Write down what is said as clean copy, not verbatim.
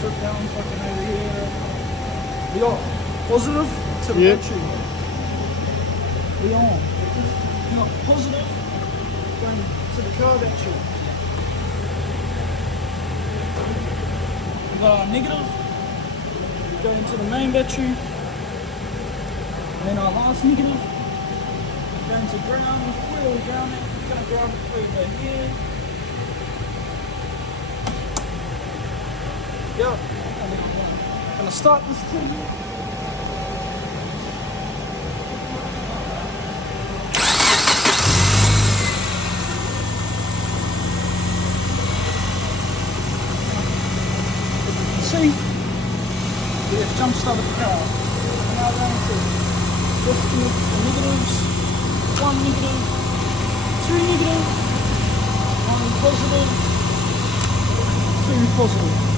shut down fucking over here. We got positive to the Yeah. battery. We on. We got positive going to the car battery. We got our negative going to the main battery. And then our last negative going to ground. Where are we ground it? We're going to ground it through over here. Yep. And then I'm going to start this thing. See, we have jump started the car. We're now going to disconnect the negatives. One negative, two negative, one positive, two positive.